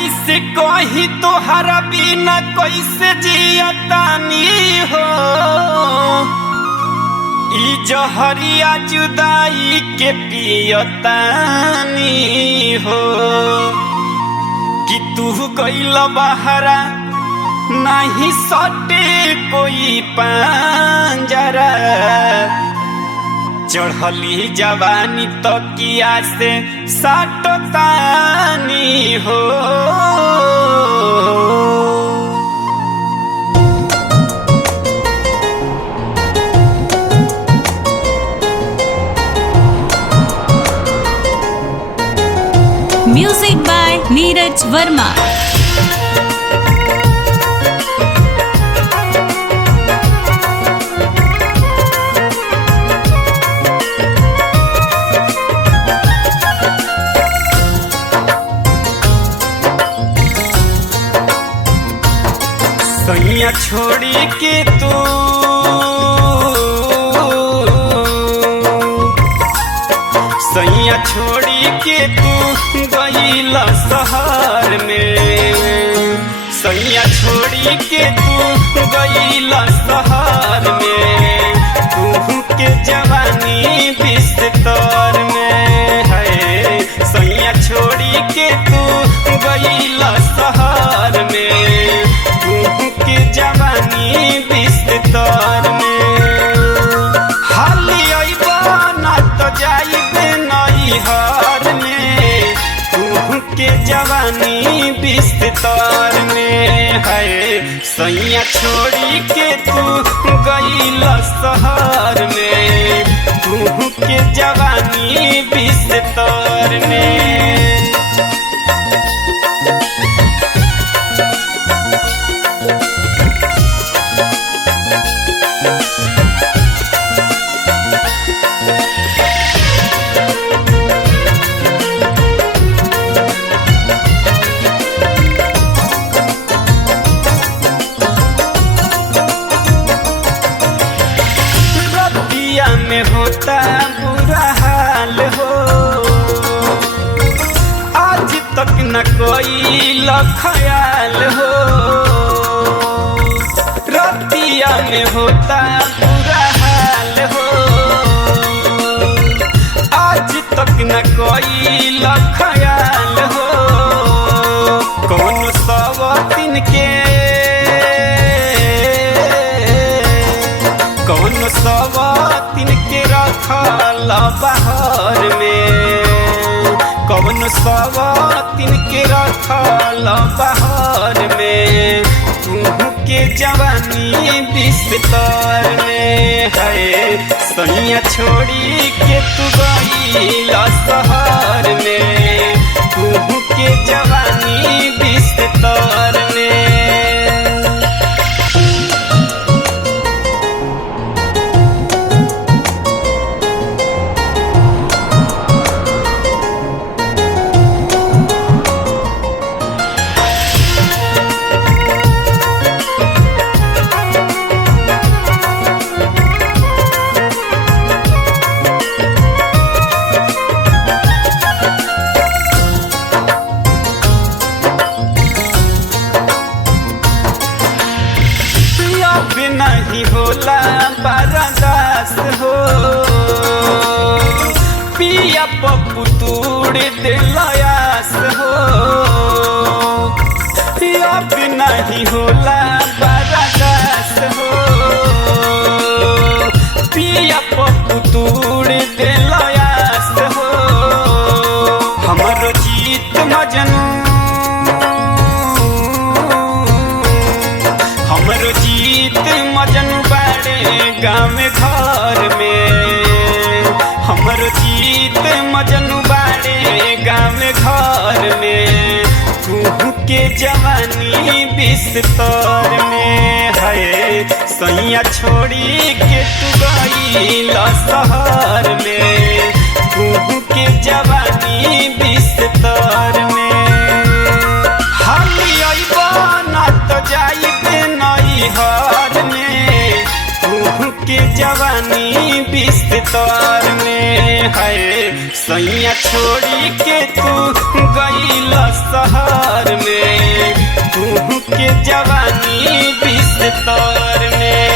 कैसे कही तोहरा बिना कैसे जियतानी हो। ई जहरिया जुदाई के पियतानी हो कि तू गइल बहरा नहीं सटे कोई पंजरा। चढ़ली जवानी तकिया से साटतानी हो। Music by Neeraj Verma. सैया छोड़ी के तू सैया छोड़ी के तू गइल शहर में। सैया छोड़ी के तू गइल शहर में। तू के जवानी बिस्तर में है। सैया छोड़ी के तू गइल शहर में। के जवानी बिस्तर में हाली अइबा ना तो जाइबे नैहर में। तू के जवानी बिस्तर में है। सैया छोड़ी के तू गइल शहर में। तू के जवानी बिस्तर में। में होता बुरा हाल हो। आज तक न कोई ख्याल हो। रतिया में होता बुरा हाल हो। आज तक न कोई ख्याल हो। कौन सवतिन के कौन सवतिन के रखल बाहर में। कौन सवतिन के रखल बाहर में। तू के जवानी बिस्तर में है। सैया छोड़ी के तू गइल शहर में। तू के जवानी बिस्तर में। नहीं होला बर्दाश्त हो। पिया पप्पू तूड़ दिलयास हो। अब नहीं होला बर्दाश्त हो। पिया पप्पू तूड़ दिलयास हो। हमरो जीत मजनू हमरो जीत मजनू बाड़े गाँव घर में। हमरो जीत मजनू बाड़े गाँव घर में। तू के जवानी बिस्तर में है। सैया छोड़ी के तू गइल शहर में। तू के जवानी बिस्तर में हाली अइबा ना तो जाइबे नैहर में। तू के जवानी बिस्तर में है। सैया छोड़ी के तू गईल शहर में, तू के जवानी बिस्तर में।